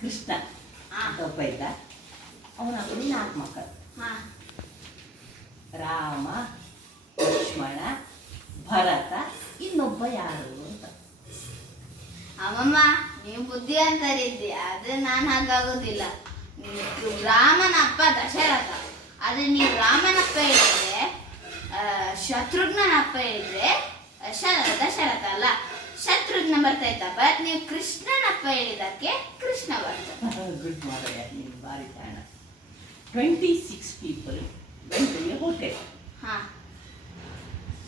ಕೃಷ್ಣ ಅಂತ ಒಬ್ಬ ಇದ್ದ. ಅವನ ಬರೀ 4 ಮಕ್ಕಳು. ರಾಮ, ಲಕ್ಷ್ಮಣ, ಭರತ, ಇನ್ನೊಬ್ಬ ಯಾರು ಅಂತ. ಅಮ್ಮಮ್ಮ ನೀವು ಬುದ್ಧಿವಂತರಿದ್ದೀಯ, ಆದ್ರೆ ನಾನು ಹಾಗಾಗೋದಿಲ್ಲ. ರಾಮನ ಅಪ್ಪ ದಶರಥ, ಆದ್ರೆ ನೀವು ರಾಮನಪ್ಪ ಹೇಳಿದ್ರೆ ಶತ್ರುಘ್ನನ ಅಪ್ಪ ಹೇಳಿದ್ರೆ ದಶರಥ ಅಲ್ಲ, ಶತ್ರುಘ್ನ ಬರ್ತಾ ಇದ್ದ. ಬಟ್ ನೀವು ಕೃಷ್ಣನಪ್ಪ ಹೇಳಿದಕ್ಕೆ ಕೃಷ್ಣ ಬರ್ತ. ಗುಡ್ ಮಾರಯ್ಯ, ನೀನು ಭಾರಿ ಕಾರಣ. 26 people went to a hotel.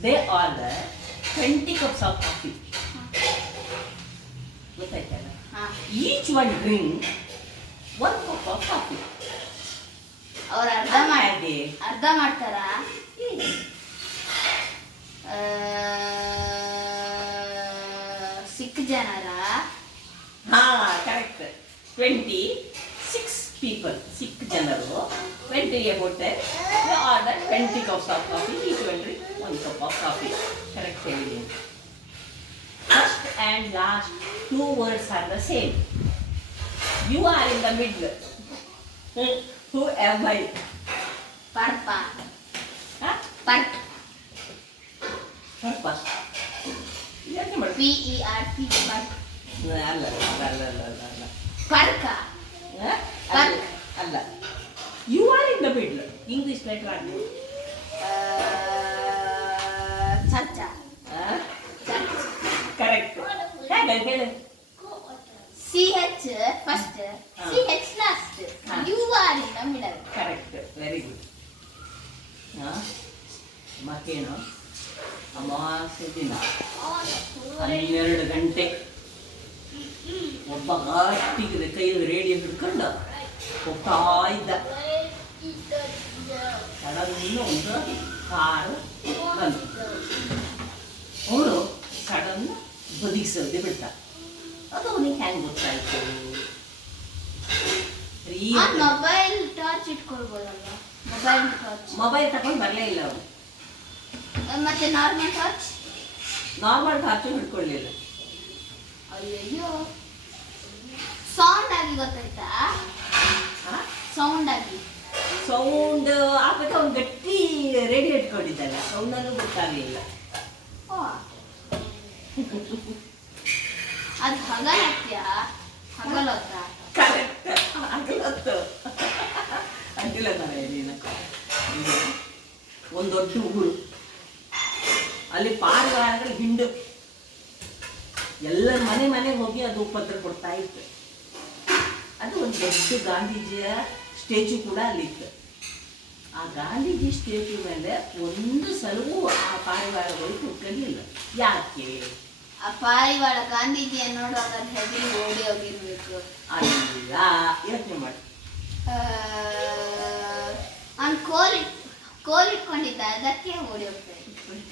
They ordered 20 cups of coffee. ಗೊತ್ತಾಯ್ತಲ್ಲ? Each one drink 1 cup of coffee. ಅವ್ರು ಅರ್ಧ ಮಾಡ್ತಾರಾ? ಸಿಕ್ಕ ಜನರ? ಕರೆಕ್ಟ್. 26 people, 6 ಜನರು went to a hotel. They ordered 20 cups of coffee. Each one drink 1 cup of coffee. Correct ಹೇಳಿದ್ದೀನಿ. First and last 2 words are the same. You are in the middle. Who am I? ಪರ್ಪ. ಪರ್ಪ. ಯಾಕೆ ಮಾಡಿ? PERP. ಅಲ್ಲ ಪರ್ಕ. ಅಲ್ಲ. You are in the middle. English letter ಆಗಿ. Church. Correct. ಹೇಳು. CH first, CH last. You are in the middle. Correct. Very good. ಮತ್ತೇನು? ಅಮಾವಾಸ್ಯೆ ದಿನ 12 ಗಂಟೆ ಒಬ್ಬ ಗಟ್ಟಿಗೆ ಕೈಯಲ್ಲಿ ರೇಡಿಯೋ ಹಿಡ್ಕೊಂಡು ಹೋಗ್ತಾ ಇದ್ದ. ಸಡನ್ ಒಂದು ಕಾರು ಬಂತು. ಅವನು ಸಡನ್ ಬದಿಗಿಸದೆ ಬಿಟ್ಟ. ಅದು ಅವನಿಗೆ ಹೆಂಗೆ ಗೊತ್ತಾಯ್ತು? Mobile torch ಇಟ್ಕೊಳ್ಬೋದಲ್ಲ? ಮೊಬೈಲ್ ತಗೊಂಡು ಬರಲೇ ಇಲ್ಲ ಅವನು. ಮತ್ತೆ ನಾರ್ಮಲ್ ಟಾರ್ಚ್ ಹಿಡ್ಕೊಳ್ಳಿಲ್ಲ. ಅಯ್ಯೋ, ಸೌಂಡ್ ಆಗಿ ಗೊತ್ತಾಯ್ತಾ? ಸೌಂಡ್ ಆಗ್ಬೇಕು. ಅವ್ನು ಗಟ್ಟಿ ರೇಡಿಯೋ ಇಟ್ಕೊಂಡಿದ್ದಲ್ಲ, ಸೌಂಡಲ್ಲೂ ಗೊತ್ತಾಗಲಿಲ್ಲ. ಅದು ಹಗಲತ್ತಾ? ಕರೆಕ್ಟ್. ಅಗಿಲ ನೀನು. ಒಂದು ದೊಡ್ಡ ಊರು, ಅಲ್ಲಿ ಪಾರಿವಾಳಗಳ ಹಿಂಡು ಎಲ್ಲರ ಮನೆಗೆ ಹೋಗಿ ಅದು ಉಪದ್ರ ಕೊಡ್ತಾ ಇತ್ತು. ಅದು ಒಂದು ದೊಡ್ಡ ಗಾಂಧೀಜಿಯ ಸ್ಟ್ಯಾಚ್ಯೂ ಕೂಡ ಅಲ್ಲಿತ್ತು. ಆ ಗಾಂಧೀಜಿ ಸ್ಟ್ಯಾಚ್ಯೂ ಮೇಲೆ ಒಂದು ಸಲವೂ ಆ ಪಾರಿವಾಳಗಳು ಕುತ್ಕೊಂಡಿಲ್ಲ. ಯಾಕೆ? ಆ ಪಾರಿವಾಳ ಗಾಂಧೀಜಿಯನ್ನು ನೋಡುವಾಗ ಹೆದರಿ ಓಡಿ ಹೋಗಿರ್ಬೇಕು. ಅಲ್ಲ, ಯೋಚನೆ ಮಾಡಿ. ಅವ್ನು ಕೋಲ್ ಇಟ್ಕೊಂಡಿದ್ದ, ಅದಕ್ಕೆ ಓಡಿ ಹೋಗ್ತಾರೆ.